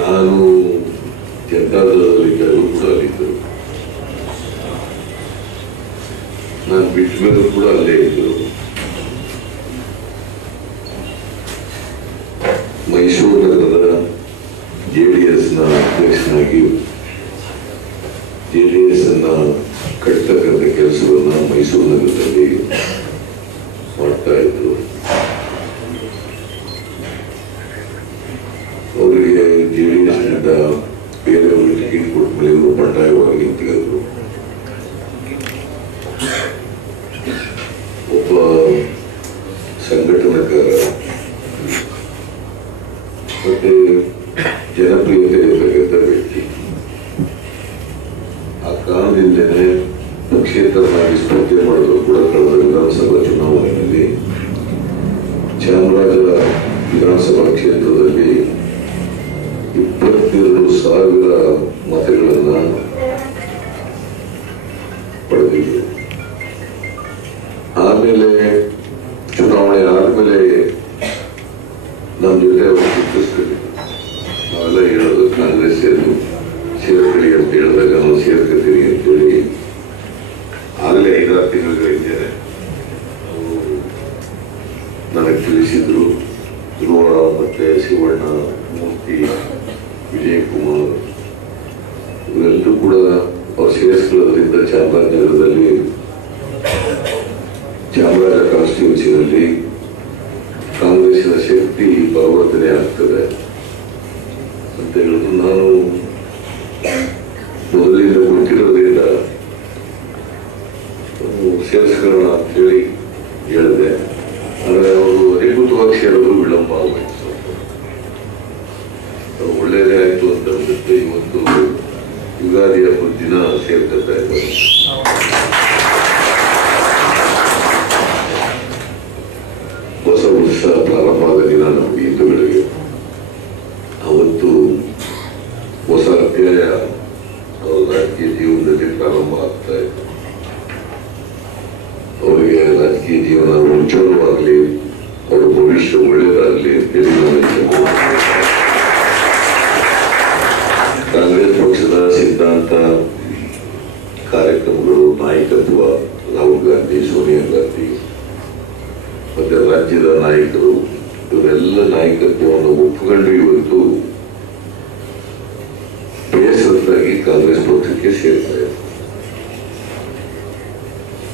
ನಾನು ಜನತಾದಳದಲ್ಲಿದ್ದರೂ ಕೂಡ ಅಲ್ಲಿದ್ದರು, ನಾನು ಬಿಟ್ಟ ಮೇಲೂ ಕೂಡ ಅಲ್ಲೇ ಇದ್ದರು. ಮೈಸೂರು ನಗರದ JDS ಅಧ್ಯಕ್ಷನಾಗಿ JDS ಕಟ್ಟತಕ್ಕಂಥ ಕೆಲಸವನ್ನ ಮೈಸೂರು ನಗರದಲ್ಲಿ ಮಾಡ್ತಾ ಇದ್ರು. ಅವರಿಗೆ JDS ಬೇರೆಯವರು ಟಿಕೆಟ್ ಕೊಟ್ಟ ಮೇಲೆ ಇವರು ಬಂಡಾಯವಾಗಿ ನಿಂತಿದ್ರು. ಒಬ್ಬ ಸಂಘಟನಾಕಾರ ಮತ್ತೆ ಜನಪ್ರಿಯತೆ ಇರತಕ್ಕಂಥ ವ್ಯಕ್ತಿ. ಆ ಕಾರಣದಿಂದಲೇ ಪಕ್ಷೇತರನಾಗಿ ಸ್ಪರ್ಧೆ ಮಾಡಿದ್ರು ಕೂಡ ಕಳೆದ ವಿಧಾನಸಭಾ ಚುನಾವಣೆಯಲ್ಲಿ ಚಾಮರಾಜ ವಿಧಾನಸಭಾ ಕ್ಷೇತ್ರದಲ್ಲಿ 22,000 ಮತಗಳನ್ನ ಪಡೆದಿದ್ರು. ಆಮೇಲೆ ಚುನಾವಣೆ ಆದ್ಮೇಲೆ ನಮ್ಮ ಜೊತೆ ಅವರು ಚಿಕಿತ್ಸಿದ್ರು. ನಾವೆಲ್ಲ ಹೇಳೋದು ಕಾಂಗ್ರೆಸ್ ಸೇರ್ಕೊಳ್ಳಿ ಅಂತ ಹೇಳಿದಾಗ ನಾವು ಸೇರ್ಕೊತೀವಿ ಅಂತೇಳಿ ಆಗಲೇ 5-6 ತಿಂಗಳಿದ್ದೇನೆ ಅವರು ನನಗೆ ತಿಳಿಸಿದ್ರು. ಧ್ರುವ ಮತ್ತೆ ಶಿವಣ್ಣ, ಮೂರ್ತಿ, ವಿಜಯಕುಮಾರ್ ಇವರೆಲ್ಲರೂ ಕೂಡ ಅವ್ರು ಸೇರಿಸ್ಕೊಳ್ಳೋದ್ರಿಂದ ಚಾಮರಾಜನಗರದಲ್ಲಿ ಚಾಮರಾಜ ಕಾನ್ಸ್ಟಿಟ್ಯೂನ್ಸಿನಲ್ಲಿ ಕಾಂಗ್ರೆಸ್ಸಿನ ಶಕ್ತಿ ಪರಿವರ್ತನೆ ಆಗ್ತದೆ ಅಂತ ಹೇಳಿದ್ರು. ನಾನು ಮೊದಲಿಂದ ಗೊತ್ತಿರೋದ್ರಿಂದ ಸೇರಿಸ್ಕೊಳ್ಳೋಣ ಅಂತೇಳಿ ಹೇಳಿದೆ. ಆದರೆ ಅವರು ಅಧಿಕೃತವಾಗಿ ಸೇರೋದು ವಿಳಂಬ ಆಗಬೇಕು. ಒಳ್ಳೇದೇ ಆಯ್ತು ಅಂತ ಅನ್ಸುತ್ತೆ. ಇವತ್ತು ಯುಗಾದಿ ಹಬ್ಬದ ದಿನ ಸೇರ್ಕೊತಾ ಇದ್ದಾರೆ. ಹೊಸ ವರ್ಷ ಪ್ರಾರಂಭ ಆದ ದಿನ ನಮಗೆ ಹಿಂದೂಗಳಿಗೆ ಅವತ್ತು ಹೊಸ ಅಧ್ಯಾಯ ರಾಜಕೀಯ ಜೀವನದಲ್ಲಿ ಪ್ರಾರಂಭ ಆಗ್ತಾ ಇತ್ತು. ಅವರಿಗೆ ರಾಜಕೀಯ ಜೀವನ ಉಜ್ವಲವಾಗಲಿ, ಅವರ ಭವಿಷ್ಯ ಒಳ್ಳೆಯದಾಗಲಿ ಅಂತೇಳಿ ಕಾಂಗ್ರೆಸ್ ಪಕ್ಷದ ಸಿದ್ಧಾಂತ, ಕಾರ್ಯಕ್ರಮಗಳು, ನಾಯಕತ್ವ, ರಾಹುಲ್ ಗಾಂಧಿ, ಸೋನಿಯಾ ಗಾಂಧಿ ಮತ್ತೆ ರಾಜ್ಯದ ನಾಯಕರು ಇವರೆಲ್ಲ ನಾಯಕತ್ವವನ್ನು ಒಪ್ಪಿಕೊಂಡು ಇವತ್ತು ಬೇಸರದಾಗಿ ಕಾಂಗ್ರೆಸ್ ಪಕ್ಷಕ್ಕೆ ಸೇರ್ತಾರೆ.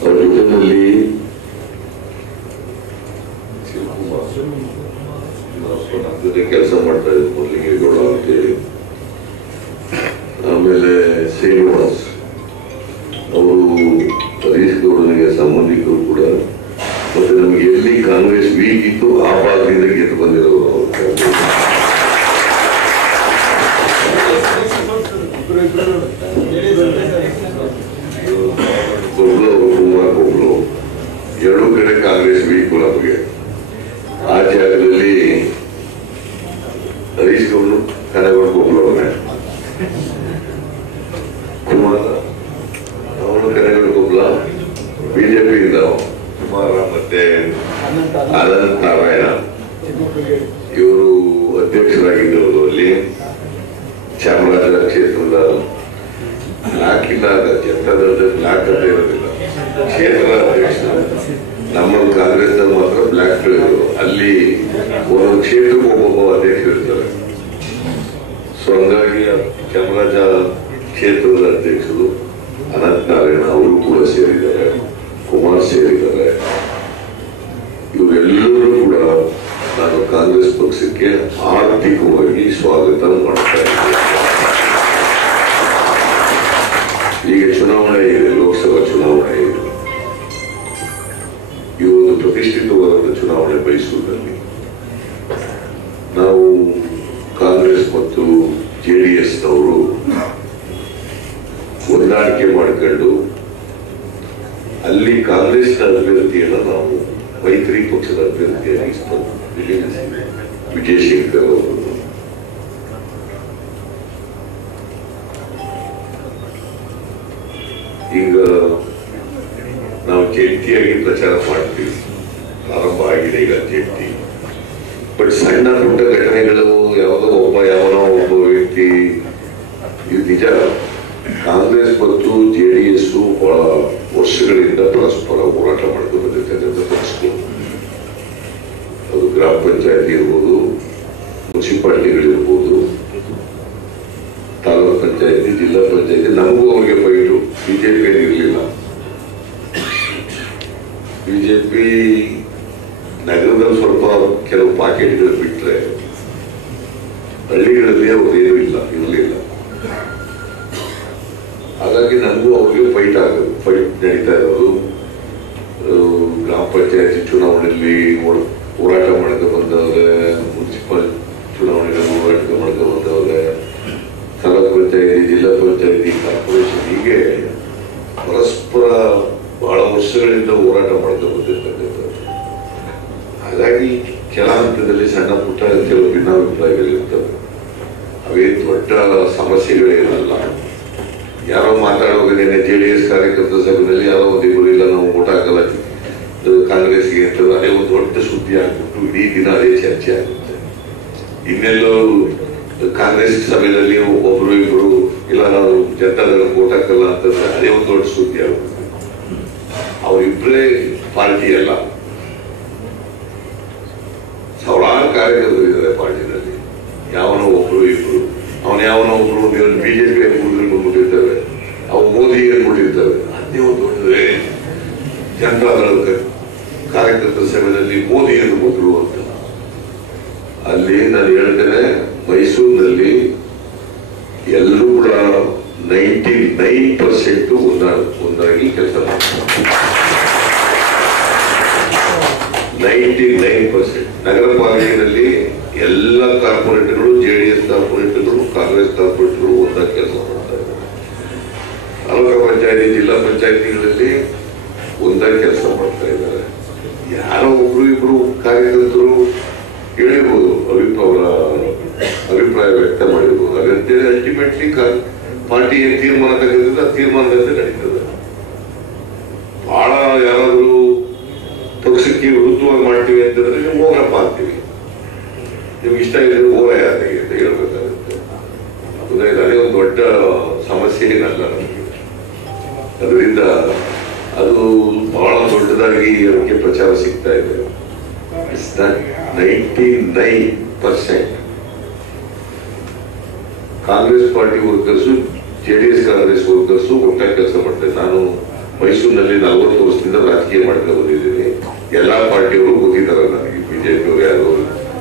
ಅವರ ಜೊತೆಯಲ್ಲಿ ನಮ್ಮ ಜೊತೆ ಕೆಲಸ ಮಾಡ್ತಾ ಇದ್ರು ಮುರಳಿಗೇಗೌಡ ಅಂತೇಳಿ, ಆಮೇಲೆ ಶ್ರೀನಿವಾಸ್ ಅವರು ಹರೀಶ್ ಗೌಡನಿಗೆ ಸಂಬಂಧಿಕರು ಕೂಡ. ಮತ್ತೆ ನಮಗೆ ಎಲ್ಲಿ ಕಾಂಗ್ರೆಸ್ ವೀಕ್ ಇತ್ತು ಆ ಭಾಗದಿಂದ ಗೆದ್ದು ಬಂದಿರೋರು ಅವರು. ಕುಮಾರ್ ಒಬ್ರು, ಎರಡೂ ಕಡೆ ಕಾಂಗ್ರೆಸ್ ವೀಕ್ ನಮಗೆ. ಆ ಜಾಗದಲ್ಲಿ ಹರೀಶ್ ಗೌಡರು ಕನಗೌಡ ಗೊಬ್ಬರವ್ರೆ, ಕುಮಾರ್ ಅವನು ಕನಗೌಡ ಗೊಬ್ಬರ ಬಿಜೆಪಿಯಿಂದ, ಕುಮಾರ ಮತ್ತೆ ಅನಂತ ನಾರಾಯಣ ಇವರು ಅಧ್ಯಕ್ಷರಾಗಿದ್ದರು. ಅಲ್ಲಿ ಚಾಮರಾಜ ಕ್ಷೇತ್ರದ ಬ್ಲಾಕ್ ಇಲ್ಲ, ಜನತಾದಳದ ಬ್ಲಾಕ್ ಅಂತ ಇರೋದಿಲ್ಲ, ಕ್ಷೇತ್ರ ಅಧ್ಯಕ್ಷ. ನಮ್ಮಲ್ಲಿ ಕಾಂಗ್ರೆಸ್ ಮಾತ್ರ ಬ್ಲಾಕ್ ಗಳಿದ್ರು. ಅಲ್ಲಿ ಒಂದೊಂದು ಕ್ಷೇತ್ರಕ್ಕೆ ಒಬ್ಬೊಬ್ಬ ಅಧ್ಯಕ್ಷರು ಇರ್ತಾರೆ. ಸೊ ಹಂಗಾಗಿ ಚಾಮರಾಜ ಕ್ಷೇತ್ರದ ಅಧ್ಯಕ್ಷರು ಅನಂತ ನಾರಾಯಣ ಅವರು ಕೂಡ ಸೇರಿದ್ದಾರೆ, ಕುಮಾರ್ ಸೇರಿದ್ದಾರೆ. ಇವರೆಲ್ಲರೂ ಕೂಡ ನಾನು ಕಾಂಗ್ರೆಸ್ ಪಕ್ಷಕ್ಕೆ ಆರ್ಥಿಕವಾಗಿ ಸ್ವಾಗತ ಮಾಡ್ತಾ ಇದ್ದೇನೆ. ಈಗ ಚುನಾವಣೆ ಇದೆ, ಲೋಕಸಭಾ ಚುನಾವಣೆ ಇದೆ. ಈ ಒಂದು ಪ್ರತಿಷ್ಠಿತವಾದ ಚುನಾವಣೆ ಮೈಸೂರಿನಲ್ಲಿ ನಾವು ಕಾಂಗ್ರೆಸ್ ಮತ್ತು JDSನವರು ಹೊಂದಾಣಿಕೆ ಮಾಡಿಕೊಂಡು ಅಲ್ಲಿ ಕಾಂಗ್ರೆಸ್ನ ಅಭ್ಯರ್ಥಿಯನ್ನು ನಾವು ಮೈತ್ರಿ ಪಕ್ಷದ ಅಭ್ಯರ್ಥಿಯಾಗಿ ವಿಜಯಶಂಕರ್ ಅವರು. ಈಗ ನಾವು ಜಂಟಿಯಾಗಿ ಪ್ರಚಾರ ಮಾಡ್ತೀವಿ. ಪ್ರಾರಂಭ ಆಗಿದೆ ಈಗ ಜೆಟ್ಟಿ. ಬಟ್ ಸಣ್ಣ ಪುಟ್ಟ ಘಟನೆಗಳು ಯಾವನೋ ಒಬ್ಬ ವ್ಯಕ್ತಿ, ಇದು ನಿಜ. ಕಾಂಗ್ರೆಸ್ ಮತ್ತು JDS ಬಹಳ ವರ್ಷಗಳಿಂದ ಪರಸ್ಪರ ಹೋರಾಟ ಮಾಡ್ಕೊಂಡು ಬಂದಿರ್ತಕ್ಕಂಥ ಪಕ್ಷಗಳು. ಅದು ಗ್ರಾಮ ಪಂಚಾಯತಿ ಇರ್ಬೋದು, ಮುನ್ಸಿಪಾಲಿಟಿಗಳಿರ್ಬೋದು, ತಾಲೂಕು ಪಂಚಾಯತಿ, ಜಿಲ್ಲಾ ಪಂಚಾಯತಿ. ನಮಗೂ ಅವ್ರಿಗೆ ಫೈಟು. ಬಿಜೆಪಿ ಇರಲಿಲ್ಲ. ಬಿಜೆಪಿ ನಗರದಲ್ಲಿ ಸ್ವಲ್ಪ ಕೆಲವು ಪಾಕೆಟ್ಗಳು ಬಿಟ್ಟರೆ ಹಳ್ಳಿಗಳಲ್ಲಿ ಅವ್ರದ್ದೇನೂ ಇರಲಿಲ್ಲ. ಹಾಗಾಗಿ ನಮಗೂ ಅವ್ರಿಗೆ ಫೈಟ್ ನಡೀತಾ ಇರೋದು. ಗ್ರಾಮ ಪಂಚಾಯತಿ ಚುನಾವಣೆಯಲ್ಲಿ ಹೋರಾಟ ಮಾಡ್ಕೊಂಡು ಬಂದವ್ರೆ, ಮುನ್ಸಿಪಲ್ ಚುನಾವಣೆಗಳಲ್ಲಿ ಹೋರಾಟ ಮಾಡ್ಕೊಂಡು ಬಂದವ್ರೆ, ತಾಲೂಕು ಪಂಚಾಯತಿ, ಜಿಲ್ಲಾ ಪಂಚಾಯತಿ, ಕಾರ್ಪೊರೇಷನ್, ಹೀಗೆ ಪರಸ್ಪರ ಬಹಳ ವರ್ಷಗಳಿಂದ ಹೋರಾಟ ಮಾಡ್ಕೊಂಡು ಬಂದಿರ್ತಕ್ಕಂಥದ್ದು. ಹಾಗಾಗಿ ಕೆಲ ಹಂತದಲ್ಲಿ ಸಣ್ಣ ಪುಟ್ಟ ಕೆಲವು ಭಿನ್ನಾಭಿಪ್ರಾಯಗಳಿರ್ತವೆ. ಅವೇ ದೊಡ್ಡ ಸಮಸ್ಯೆಗಳೇನಲ್ಲ. ಯಾರೋ ಮಾತಾಡೋದೇನೆ JDS ಕಾರ್ಯಕರ್ತರ ಸಭೆಯಲ್ಲಿ ಯಾರೋ ಒಂದಿಬ್ಬರು ಇಲ್ಲ ನಾವು ಓಟ್ ಹಾಕಲ್ಲ ಕಾಂಗ್ರೆಸ್ಗೆ ಅಂತ ಅದೇ ಒಂದು ದೊಡ್ಡ ಸುದ್ದಿ ಆಗ್ಬಿಟ್ಟು ಇಡೀ ದಿನ ಅದೇ ಚರ್ಚೆ ಆಗುತ್ತೆ. ಇನ್ನೆಲ್ಲೋ ಕಾಂಗ್ರೆಸ್ ಸಭೆಯಲ್ಲಿ ಒಬ್ರು ಇಬ್ರು ಇಲ್ಲ ನಾವು ಜನತಾದಳಕ್ಕೆ ಓಟ್ ಹಾಕಲ್ಲ ಅಂತಂದ್ರೆ ಅದೇ ಒಂದು ದೊಡ್ಡ ಸುದ್ದಿ ಆಗುತ್ತೆ. ಅವರಿಬ್ಬರೇ ಪಾರ್ಟಿ ಅಲ್ಲ, ಸಾವಿರಾರು ಕಾರ್ಯಕರ್ತರು ಇದ್ದಾರೆ ಪಾರ್ಟಿನಲ್ಲಿ. ಯಾವನೋ ಒಬ್ರು ಇಬ್ರು, ಯಾವನೋ ಒಬ್ರು BJP ಬಂದ್ಬಿಟ್ಟಿರ್ತವೆ, ಅವು ಮೋದಿ ಅಂದ್ಬಿಟ್ಟಿರ್ತವೆ. ಅದೇ ಒಂದು ದೊಡ್ಡದೇ ಜನತಾದಳದ ಕಾರ್ಯಕರ್ತರ ಸಭೆಯಲ್ಲಿ ಮೋದಿ ಅಂದ್ಬಿಟ್ರು ಅಂತ. ಅಲ್ಲಿ ನಾನು ಹೇಳ್ತೇನೆ, ಮೈಸೂರಿನಲ್ಲಿ ಎಲ್ಲರೂ ಕೂಡ 99% ಒಂದಾಗಿ ಕೆಲಸ ಮಾಡ್ತಾರೆ. 99%. ನಗರ ಪಾಲಿಕೆಯಲ್ಲಿ ಎಲ್ಲ ಕಾರ್ಪೊರೇಟ್ಗಳು, JDS ಕಾರ್ಪೊರೇಟ್ಗಳು, ಕಾಂಗ್ರೆಸ್ ಕಾರ್ಪೊರೇಟ್ಗಳು ಒಂದಾಗಿ ಕೆಲಸ ಮಾಡ್ತಾ ಇದ್ದಾರೆ. ತಾಲೂಕು ಪಂಚಾಯತಿ, ಜಿಲ್ಲಾ ಪಂಚಾಯತಿಗಳಲ್ಲಿ ಒಂದಾಗಿ ಕೆಲಸ ಮಾಡ್ತಾ ಇದ್ದಾರೆ. ಯಾರೋ ಒಬ್ರು ಇಬ್ರು ಕಾರ್ಯಕರ್ತರು ಹೇಳಿರ್ಬೋದು, ಅವರ ಅಭಿಪ್ರಾಯ ವ್ಯಕ್ತ ಮಾಡಿರ್ಬೋದು. ಹಾಗಂತೇಳಿ ಅಲ್ಟಿಮೇಟ್ಲಿ ಪಾರ್ಟಿ ಏನ್ ತೀರ್ಮಾನ ತಗೊಂಡಿದ್ರೆ ಆ ತೀರ್ಮಾನದಂತೆ ನಡೀತದೆ. ಬಹಳ ಯಾರಾದ್ರೂ ಪಕ್ಷಕ್ಕೆ ವಿರುದ್ಧವಾಗಿ ಮಾಡ್ತೀವಿ ಅಂತಂದ್ರೆ ನೀವು ಹೋಗಪ್ಪ ಅಂತೀವಿ, ನಿಮ್ಗೆ ಇಷ್ಟ ಇದ್ರೆ ಹೋಗ ಯಾರಿಗೆ ಅಂತ ಹೇಳ್ಬೇಕಾಗುತ್ತೆ. ಅದೇ ಒಂದು ದೊಡ್ಡ ಸಮಸ್ಯೆ ಏನಲ್ಲ ನಮಗೆ. ಅದರಿಂದ ಅದು ಬಹಳ ದೊಡ್ಡದಾಗಿ ಅದಕ್ಕೆ ಪ್ರಚಾರ ಸಿಗ್ತಾ ಇದೆ. 99% Congress party workers, JDS Congress workers ಒಟ್ಟಾಗಿ ಕೆಲಸ ಮಾಡ್ತಾರೆ. ನಾನು ಮೈಸೂರಿನಲ್ಲಿ 40 ವರ್ಷದಿಂದ ರಾಜಕೀಯ ಮಾಡ್ಕೊಂಡು ಬಂದಿದ್ದೀನಿ. ಎಲ್ಲಾ ಪಾರ್ಟಿಯವರು ಗೊತ್ತಿದ್ದಾರೆ ನನಗೆ. BJP ಅವರು ಯಾರು,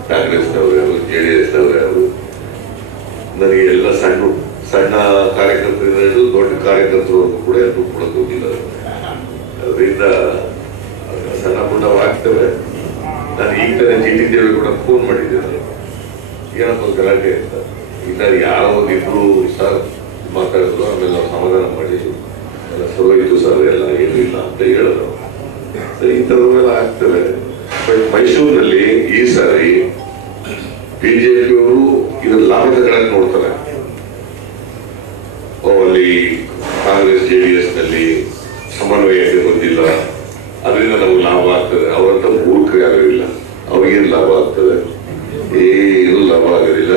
ಕಾಂಗ್ರೆಸ್ನವರು ಯಾರು, JDSನವರು ಯಾರು. ನನಗೆ ಎಲ್ಲ ಸಣ್ಣ ಕಾರ್ಯಕರ್ತರು, ದೊಡ್ಡ ಕಾರ್ಯಕರ್ತರವರೆಗೂ ಕೂಡ ಎಲ್ಲರೂ ಕೂಡ ಗೊತ್ತಿದ್ದಾರೆ. ಅದರಿಂದ ಸಣ್ಣ ಪುಟ್ಟವಾಗ್ತವೆ. ನಾನು ಈಗ ತಾನೇ ಜಿಟಿ ದೇವಿ ಕೂಡ ಫೋನ್ ಮಾಡಿದ್ದೇನೆ, ಏನಪ್ಪ ಗಲಾಟೆ ಅಂತ. ಇಲ್ಲ ಯಾರೋ ಒಂದಿಬ್ರು ಸರ್ ಮಾತಾಡಿದ್ರು, ಆಮೇಲೆ ನಾವು ಸಮಾಧಾನ ಮಾಡಿ ಎಲ್ಲ ಸರೋಯಿತು ಸರ್, ಎಲ್ಲ ಏನೂ ಇಲ್ಲ ಅಂತ ಹೇಳಿದ್ರು. ಸರಿ, ಇಂಥವೆಲ್ಲ ಆಗ್ತವೆ. ಬಟ್ ಮೈಸೂರಿನಲ್ಲಿ ಈ ಸಾರಿ BJPಯವರು ಇದರ ಲಾಭ ತಗೊಳಕ್ ನೋಡ್ತಾರೆ. ಅಲ್ಲಿ ಕಾಂಗ್ರೆಸ್ JDSನಲ್ಲಿ ಸಮನ್ವಯತೆ ಬಂದಿಲ್ಲ, ಅದರಿಂದ ನಮ್ಗೆ ಲಾಭ ಆಗ್ತದೆ. ಅವರಂತ ಮೂರ್ಖರು ಯಾರು ಇಲ್ಲ, ಅವ್ರಿಗೇನು ಲಾಭ ಆಗ್ತದೆ? ಏನು ಲಾಭ ಆಗೋದಿಲ್ಲ.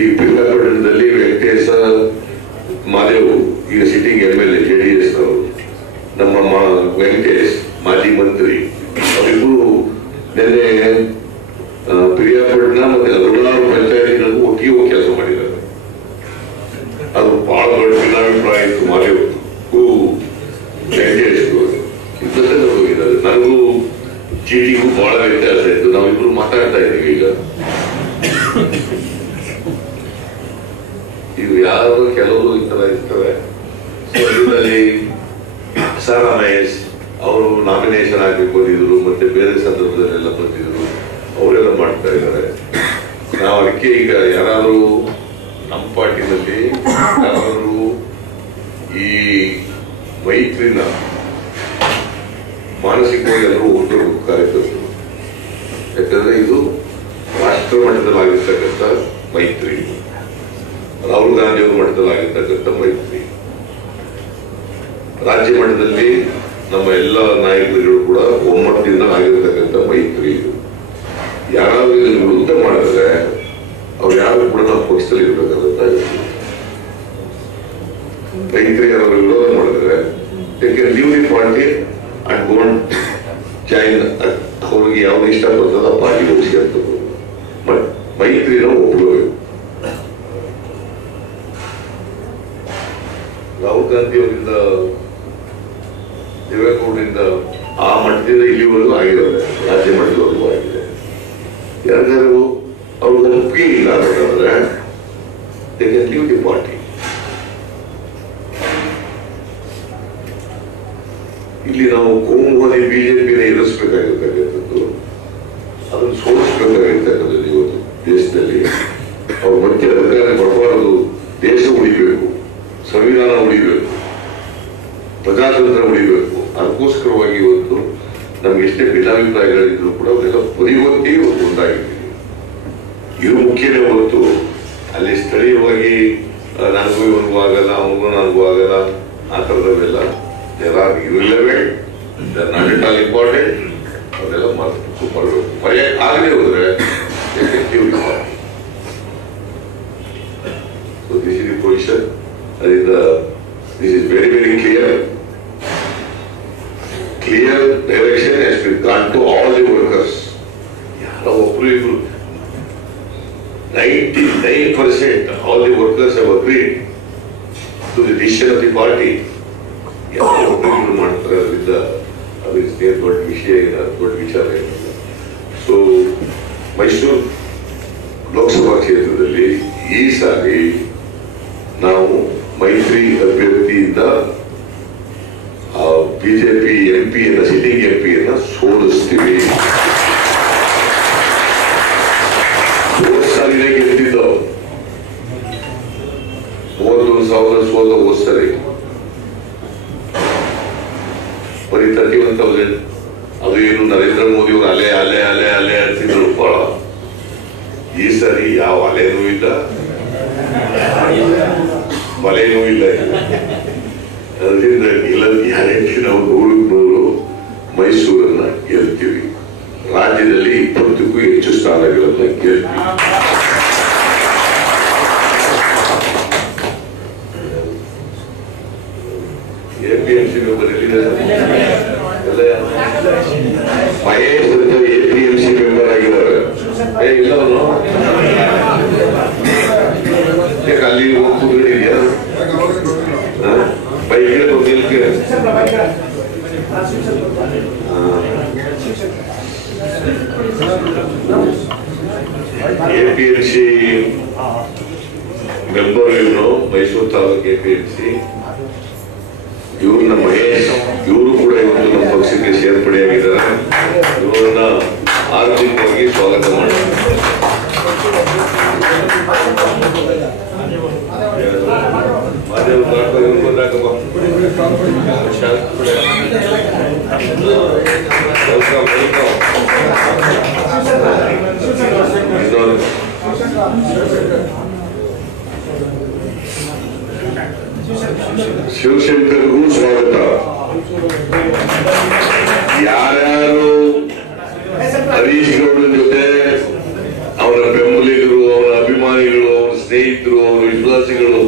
ಈಗ ಪಿರಿಯಾಪಟ್ಟಣದಲ್ಲಿ ವೆಂಕಟೇಶ ಮಾದೇವ್ ಈಗ ಸಿಟ್ಟಿಂಗ್ MLA JDSನವರು, ನಮ್ಮ ವೆಂಕಟೇಶ್ ಮಾಜಿ ಮಂತ್ರಿ, ಅವರಿಬ್ಬರು ನಿನ್ನೆ ಪಿರಿಯಾಪಟ್ಟಣ ಮತ್ತೆ 16 ಪಂಚಾಯತಿಗಳಿಗೂ ಒಟ್ಟಿಗೆ ಹೋಗಿ ಕೆಲಸ ಮಾಡಿದ್ದಾರೆ. ಅದು ಬಹಳ ದೊಡ್ಡ ಭಿನ್ನಾಭಿಪ್ರಾಯ ಇತ್ತು ಮಾದೇವ್ ವೆಂಕಟೇಶ್ ಇಂಥದ್ದೆಲ್ಲ ಹೋಗಿದ್ದಾರೆ. ನನಗೂ ಚೀಟಿಗೂ ಬಹಳ ವ್ಯತ್ಯಾಸ ಇತ್ತು. ನಾವಿಬ್ರು ಮಾತಾಡ್ತಾ ಇದ್ದೀವಿ ಈಗ. ಇವು ಯಾರು ಕೆಲವರು ಈ ತರ ಇರ್ತವೆ. ಇದರಲ್ಲಿ ಸರ್ ರಮೇಶ್ ಅವರು ನಾಮಿನೇಷನ್ ಆಗಿ ಬಂದಿದ್ರು, ಮತ್ತೆ ಬೇರೆ ಸಂದರ್ಭದಲ್ಲೆಲ್ಲ ಬಂದಿದ್ರು, ಅವರೆಲ್ಲ ಮಾಡ್ತಾ ಇದ್ದಾರೆ. ನಾವು ಅದಕ್ಕೆ ಈಗ ಯಾರಾದ್ರೂ ನಮ್ಮ ಪಾರ್ಟಿನಲ್ಲಿ ಯಾರಾದ್ರೂ ಈ ಮೈತ್ರಿನ ಮಾನಸಿಕವಾಗಿ ಎಲ್ಲರೂ ಹೋಗ್ಬೇಕು ಕಾರ್ಯಕರ್ತರು. ಯಾಕಂದ್ರೆ ಇದು ರಾಷ್ಟ್ರ ಮಟ್ಟದಲ್ಲಾಗಿರ್ತಕ್ಕಂಥ ಮೈತ್ರಿ, ರಾಹುಲ್ ಗಾಂಧಿ ಅವರ ಮಟ್ಟದಲ್ಲಾಗಿರ್ತಕ್ಕಂಥ ಮೈತ್ರಿ, ರಾಜ್ಯ ಮಟ್ಟದಲ್ಲಿ ನಮ್ಮ ಎಲ್ಲ ನಾಯಕರುಗಳು ಕೂಡ ಒಮ್ಮಟ್ಟಿಂದ ಆಗಿರತಕ್ಕಂಥ ಮೈತ್ರಿ. ಯಾರಾದ್ರೂ ಇದನ್ನು ವಿರುದ್ಧ ಮಾಡಿದ್ರೆ ಅವ್ರು ಯಾರು ಕೂಡ ನಾವು ಪಕ್ಷದಲ್ಲಿ ಇರ್ಬೇಕಾದಂತ ಮೈತ್ರಿ ಅವರು ವಿರೋಧ ಮಾಡಿದ್ರೆ leave the party and go and join. ಅವ್ರಿಗೆ ಯಾವ್ದು ಇಷ್ಟಪಡ್ತದ ಪಾರ್ಟಿ ಹೋಗಿ ಅಂತ ಮೈತ್ರಿನ ಒಪ್ಕೋಬೇಕು. ರಾಹುಲ್ ಗಾಂಧಿ ಅವರಿಂದ ದೇವೇಗೌಡರಿಂದ ಆ ಮಟ್ಟದಿಂದ ಇಲ್ಲಿವರೆಗೂ ಆಗಿದ್ದಾರೆ, ರಾಜ್ಯ ಮಟ್ಟದವರೆಗೂ ಆಗಿದೆ. ಯಾರು ಅವ್ರಿಗೆ ಒಪ್ಪಿಗೆ ಇಲ್ಲ ಅಂತಂದ್ರೆ ಲೀವ್ ದಿ ಪಾರ್ಟಿ. ಇಲ್ಲಿ ನಾವು ಕೋಮುವಾದಿ ಬಿಜೆಪಿನ ಎದುರಿಸಬೇಕಾಗಿರ್ತಕ್ಕಂಥದ್ದು, ಅದನ್ನು ಸೋಲಿಸಬೇಕಾಗಿರ್ತಕ್ಕಂಥದ್ದು. ಇವತ್ತು ದೇಶದಲ್ಲಿ ಅವ್ರ ಮತ್ತೆ ಅಧಿಕಾರ ಬರಬಾರದು. ದೇಶ ಉಳಿಬೇಕು, ಸಂವಿಧಾನ ಉಳಿಬೇಕು, ಪ್ರಜಾತಂತ್ರ ಉಳಿಬೇಕು. ಅದಕ್ಕೋಸ್ಕರವಾಗಿ ಇವತ್ತು ನಮ್ಗೆ ಎಷ್ಟೇ ಭಿನ್ನಾಭಿಪ್ರಾಯಗಳಿದ್ರು ಕೂಡ ಅವರೆಲ್ಲ ಪರಿವರ್ತಿ ಇವತ್ತು ಒಂದಾಗಿದ್ದೀವಿ. ಇದು ಮುಖ್ಯನೇ ಹೊರತು ಅಲ್ಲಿ ಸ್ಥಳೀಯವಾಗಿ ನನಗೂ ಇವನಿಗೂ ಆಗಲ್ಲ, ಅವನಿಗೂ ನನಗೂ ಆಗಲ್ಲ, ಆ ಥರದವೆಲ್ಲ ಇರಲೇಬೇಕು. Not it all important. ಅದೆಲ್ಲ ಮಾತು ಬರಬೇಕು. ಪರ್ಯಾಯ ಆಗದೆ ಹೋದ್ರೆ So this is the position. This is very, very clear. Clear direction has been gone to all the workers. 99% all the workers have agreed to the decision of the party. ದೊಡ್ಡ ವಿಷಯ ದೊಡ್ಡ ವಿಚಾರ ಏನಿಲ್ಲ. ಸೊ ಮೈಸೂರು ಲೋಕಸಭಾ ಕ್ಷೇತ್ರದಲ್ಲಿ ಈ ಸಾರಿ ನಾವು ಮೈತ್ರಿ ಅಭ್ಯರ್ಥಿಯಿಂದ BJP ಎಂಪಿಯನ್ನ, sitting ಎಂಪಿಯನ್ನ ಸೋಲಿಸ್ತೀವಿ. ಹೋದ ಸಾಲಿನ ಗೆದ್ದಿದ್ದವು 31,000 ಸೋದ ಹೋದ ಸರಿ ಬರೀ 31,000. ಅದು ಏನು ನರೇಂದ್ರ ಮೋದಿ ಅವರು ಅಲೆ ಅಲೆ ಅಲೆ ಅಲೆ ಅಂತಿದ್ರು ಬಹಳ. ಈ ಸರಿ ಯಾವ ಅಲೆನೂ ಇಲ್ಲ, ಮಳೆನೂ ಇಲ್ಲ. ಅದರಿಂದ ಗೆಲ್ಲದ ಗ್ಯಾರಂಟಿ ನಾವು 100 ಮೈಸೂರನ್ನ ಗೆಲ್ತೀವಿ. ರಾಜ್ಯದಲ್ಲಿ 20ಕ್ಕೂ ಹೆಚ್ಚು ಸ್ಥಾನಗಳನ್ನ ಗೆಲ್ತೀವಿ. APMC ಮೆಂಬರ್ ಮಹೇಶ್ ಅಂತ APMC ಮೆಂಬರ್ ಆಗಿದ್ದಾರೆ. ಇಲ್ಲವನು ಅಲ್ಲಿ ಕೂತ್ಕೊಂಡಿದ್ಯಾ? ಬೈಕ್ ಹೋಗ್ಲಿಕ್ಕೆ APMC ಮೆಂಬರ್ ಇವನು, ಮೈಸೂರು ತಾಲೂಕು APMC. ಇವ್ರನ್ನ ಮಹೇಶ್, ಇವರು ಕೂಡ ಇವತ್ತು ನಮ್ಮ ಪಕ್ಷಕ್ಕೆ ಸೇರ್ಪಡೆಯಾಗಿದ್ದಾರೆ. ಇವರನ್ನ ಆರ್ಥಿಕವಾಗಿ ಸ್ವಾಗತ ಮಾಡಿ. ಶಿವಶಂಕರ್ಗೂ ಸ್ವಾಗತ. ಯಾರ್ಯಾರು ಹರೀಶ್ ಗೌಡನ ಜೊತೆ ಅವರ ಬೆಂಬಲಿಗರು, ಅವರ ಅಭಿಮಾನಿಗಳು, ಅವರ ಸ್ನೇಹಿತರು, ಅವರ ವಿಶ್ವಾಸಿಗಳು,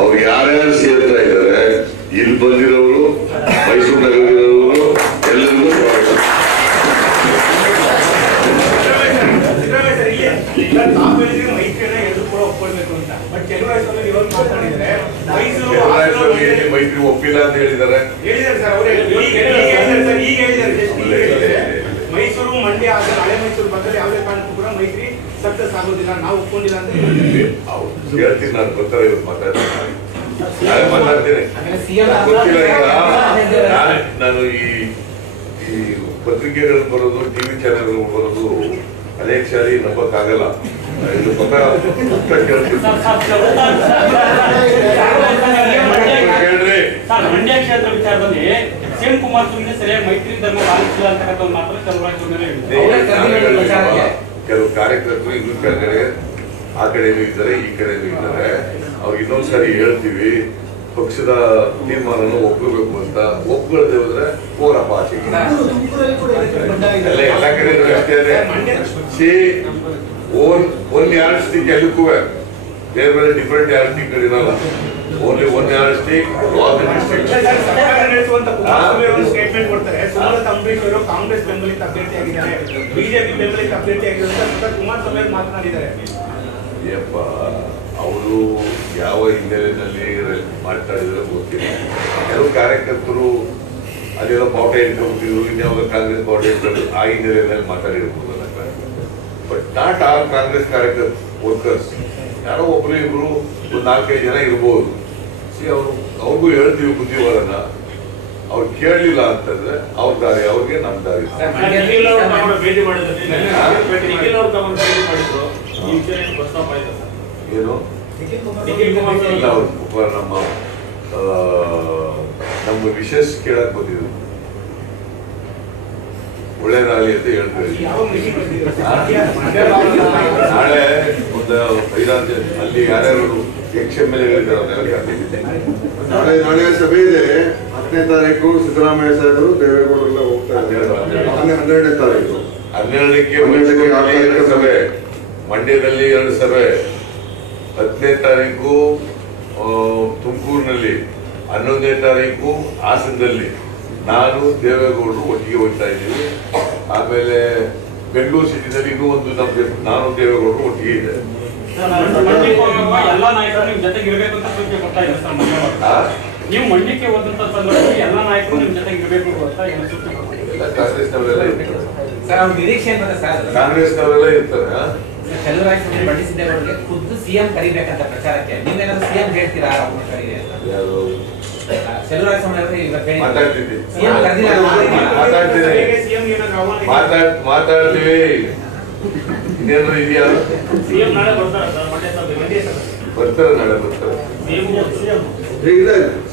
ಅವ್ರು ಯಾರ್ಯಾರು ಸೇರ್ತಾ ಇದ್ದಾರೆ, ಇಲ್ಲಿ ಬಂದಿರೋರು, ಮೈಸೂರು ನಗರದವರು ಎಲ್ಲರಿಗೂ ಸ್ವಾಗತ. ಮೈತ್ರಿ ಒಪ್ಪಿಲ್ಲ ಅಂತ ಹೇಳಿದ್ದಾರೆ. ಮೈಸೂರು, ಮಂಡ್ಯ, ಹಳೆ ಮೈಸೂರು ಬಂದರೆ ಯಾವುದೇ ಕಾರಣಕ್ಕೂ ಕೂಡ ಮೈತ್ರಿ ಸಕ್ಸಸ್ ಆಗೋದಿಲ್ಲ, ನಾವು ಒಪ್ಕೊಂಡಿಲ್ಲ ಅಂತ ಹೇಳ್ತೀನಿ. ನಾನು ಗೊತ್ತಾರೆ ಮಾತಾಡ್ತೀನಿ. ನಾನು ಈ ಪತ್ರಿಕೆಗಳು ಬರೋದು, ಟಿವಿ ಚಾನೆಲ್ಗಳು ಬರೋದು ಅನೇಕ ಸಾರಿ ನಂಬಕ್ಕಾಗಲ್ಲ. ಇದು ಹೇಳ್ರಿ. ಮಂಡ್ಯ ಕ್ಷೇತ್ರ ವಿಚಾರದಲ್ಲಿ ಸಿಎಂ ಕುಮಾರಸ್ವಾಮಿ ಸರಿಯಾಗಿ ಮೈತ್ರಿ ಧರ್ಮ ಪಾಲಿಸಿಲ್ಲ ಅಂತಕ್ಕಂಥ ಮಾತ್ರ ಕೆಲವು ಕಾರ್ಯಕರ್ತರು ಇನ್ನು ಕೆಳಗಡೆ ಆ ಕಡೆನೂ ಇದ್ದಾರೆ, ಈ ಕಡೆನೂ ಇದ್ದಾರೆ. ಅವ್ರಿಗೆ ಇನ್ನೊಂದ್ಸರಿ ಹೇಳ್ತೀವಿ, ಪಕ್ಷದ ತೀರ್ಮಾನವನ್ನು ಒಪ್ಪಬೇಕು ಅಂತ ಒಪ್ಕೊಳ್ಳದೆ ಹೋದ್ರೆ ಹೋರಪ್ಪ ಆಚೆಗೆ ಎಲ್ಲ ಕಡೆ ಅಷ್ಟೇ ಒನ್ ಯಾರ್ಡ್ ಸ್ಟಿಕ್ ಎಲ್ಲಕ್ಕೂ ಬೇರೆ ಬೇರೆ ಡಿಫರೆಂಟ್ ಯಾರ್ಡ್ ಸ್ಟಿಕ್ ಇರಲ್ಲ only one yard stick statement ಕೊಡ್ತಾರೆ ಸುಮಲತಾ ಅಂಬರೀಶ್ ಅವರು ಕಾಂಗ್ರೆಸ್ ಬೆಂಬಲಿತ ಅಭ್ಯರ್ಥಿಯಾಗಿದ್ದಾರೆ ಬಿಜೆಪಿ ಬೆಂಬಲಿತ ಅಭ್ಯರ್ಥಿಯಾಗಿದ್ದಾರೆ ಅಂತ ಕುಮಾರಸ್ವಾಮಿ ಅವರು ಮಾತನಾಡಿದ್ದಾರೆ. ಯಪ್ಪ ಅವರು ಯಾವ ಹಿನ್ನೆಲೆಯಲ್ಲಿ ಮಾತಾಡಿದ್ರೆ ಗೊತ್ತಿಲ್ಲ. ಕೆಲವು ಕಾರ್ಯಕರ್ತರು ಅದೆಲ್ಲ ಬಾವುಟ ಇಟ್ಕೊಂಡಿದ್ರು, ಇನ್ಯಾವ ಕಾಂಗ್ರೆಸ್ ಬಾವುಟ ಇಟ್ಕೊಂಡು ಆ ಹಿನ್ನೆಲೆಯಲ್ಲಿ ಮಾತಾಡಿರ್ಬೋದಲ್ಲ. ಬಟ್ ನಾಟ್ ಆಲ್ ಕಾಂಗ್ರೆಸ್ ಕಾರ್ಯಕರ್ತ ವರ್ಕರ್ಸ್, ಯಾರೋ ಒಬ್ರು ಇಬ್ರು ಒಂದು 4-5 ಜನ ಇರ್ಬೋದು. ಅವ್ರಿಗೂ ಹೇಳ್ತೀವಿ ಬುದ್ಧಿವಾದನ, ಅವ್ರು ಕೇಳಲಿಲ್ಲ ಅಂತಂದ್ರೆ ಅವ್ರ ದಾರಿ ಅವ್ರಿಗೆ ನಮ್ಮ ದಾರಿ. ಏನು ನಮ್ಮ ವಿಶೇಷ ಕೇಳಕ್ ಬಂದಿದ್ರು, ಒಳ್ಳೇದಾಗಲಿ ಅಂತ ಹೇಳ್ತೀವಿ. ನಾಳೆ ಒಂದು 5-6 ಜನ ಅಲ್ಲಿ ಯಾರ್ಯಾರು ನಾಳೆ ಸಭೆ ಇದೆ. 10ನೇ ತಾರೀಕು ಸಿದ್ದರಾಮಯ್ಯ ಸಾಹೇಬರು ದೇವೇಗೌಡರೆಲ್ಲ ಹೋಗ್ತಾ ಇದ್ದಾರೆ. 12ನೇ ತಾರೀಕು 12ಕ್ಕೆ ಸಭೆ, ಮಂಡ್ಯದಲ್ಲಿ 2 ಸಭೆ, 10ನೇ ತಾರೀಕು ತುಮಕೂರಿನಲ್ಲಿ, 11ನೇ ತಾರೀಕು ಹಾಸನದಲ್ಲಿ ನಾನು ದೇವೇಗೌಡರು ಒಟ್ಟಿಗೆ ಹೋಗ್ತಾ ಇದ್ದೀವಿ. ಆಮೇಲೆ ಬೆಂಗಳೂರು ಸಿಟಿನಲ್ಲಿ ಇನ್ನೂ ಒಂದು ನಾನು ದೇವೇಗೌಡರು ಒಟ್ಟಿಗೆ ಇದೆ. ಎಲ್ಲಾ ನಾಯಕರು ನಿಮ್ ಜೊತೆಗೆ ಇರಬೇಕು ಅಂತ ಸೂಚನೆ ಕೊಡ್ತಾ ಇದ್ದಾರೆ ಸರ್. ನೀವು ಮಂಡ್ಯಕ್ಕೆ ಹೋದಂತ ಸಂದರ್ಭದಲ್ಲಿ ಎಲ್ಲಾ ನಾಯಕರು ನಿಮ್ ಜೊತೆಗೆ ಇರಬೇಕು ಅಂತ ಸೂಚನೆ ಕೊಡ್ತಾರೆ. ಎಲ್ಲ ಕಾಂಗ್ರೆಸ್ನವರೆಲ್ಲ ಇರ್ತಾರೆ ಸರ್. ಅವ್ರ ನಿರೀಕ್ಷೆ ಏನಂದ್ರೆ ಸರ್, ಕಾಂಗ್ರೆಸ್ನವರೆಲ್ಲ ಇರ್ತಾರೆ. ಚಲುವರಾಯಸ್ವಾಮಿ ಮಂಡಿಸಿದ್ದೇವರಿಗೆ ಖುದ್ದು ಸಿಎಂ ಕರಿಬೇಕಂತ ಪ್ರಚಾರಕ್ಕೆ ನೀವೇನಾದ್ರೂ ಸಿಎಂ ಹೇಳ್ತೀರಾ? ಅವ್ರನ್ನ ಕರೀರಿ ಅಂತ ಚಲುವರಾಯಸ್ವಾಮಿ ಅವರು ಈಗ ಮಾತಾಡ್ತಿದ್ದೆ, ಸಿಎಂ ಕರೆದಿಲ್ಲ. ಮಾತಾಡ್ತೀವಿ. ಇನ್ನೇನು ಇದೆಯಾ? ಸಿಎಂ ನಾಳೆ ಬರ್ತಾರೆ ಸರ್, ಮಂಡ್ಯ ಸಭೆ ಬರ್ತಾರೆ, ನಾಳೆ ಬರ್ತಾರೆ.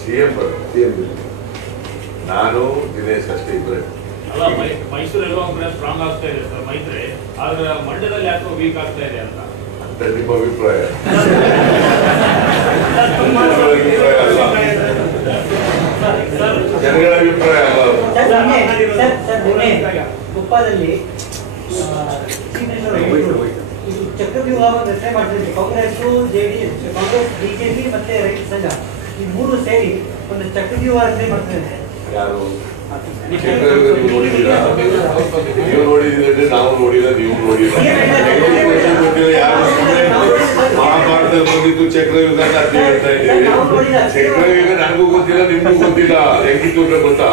ಸಿಎಂ ಬರ್ತಾರೆ. ನಾನು ದಿನೇಶ್ ಅಷ್ಟೇ ಇಬ್ಬರೇ. ಅಲ್ಲ, ಮೈಸೂರಲ್ಲಿ ಸ್ಟ್ರಾಂಗ್ ಆಗ್ತಾ ಇದೆ ಸರ್ ಮೈತ್ರಿ, ಆದ್ರೆ ಮಂಡ್ಯದಲ್ಲಿ ಯಾಕೋ ವೀಕ್ ಆಗ್ತಾ ಇದೆ ಅಂತ ನಿಮ್ಮ ಅಭಿಪ್ರಾಯ? ಜನಗಳ ಅಭಿಪ್ರಾಯ ಅಲ್ಲ. ಕುಪ್ಪದಲ್ಲಿ ಇದು ಚಕ್ರವ್ಯೂಹ ರಚನೆ ಮಾಡ್ತಿದ್ವಿ. ಕಾಂಗ್ರೆಸ್, ಜೆಡಿಎಸ್, ಕಾಂಗ್ರೆಸ್, ಬಿಜೆಪಿ ಮತ್ತೆ ರೈತ ಸಂಘ ಈ 3 ಸೇರಿ ಒಂದು ಚಕ್ರವ್ಯೂಹ ರಚನೆ ಮಾಡ್ತಿದ್ದಾರೆ. ಯಾರು ನೋಡಿದ್ದೀರಾ? ನೀವು ನೋಡಿದ್ರೆ ನಾವು ನೋಡಿಲ್ಲ, ನೀವು ನೋಡಿಲ್ಲ. ಯಾರು ಮಹಾಭಾರತದಲ್ಲಿ ಬಂದಿದ್ದು ಚಕ್ರಯುಗ ಅಂತ ಹೇಳ್ತಾ ಇದ್ದೀವಿ. ಚಕ್ರಯುಗ ನನಗೂ ಗೊತ್ತಿಲ್ಲ, ನಿಮ್ಗೂ ಗೊತ್ತಿಲ್ಲ. ಹೆಂಗಿತ್ತು ಅಂತ ಗೊತ್ತಾ?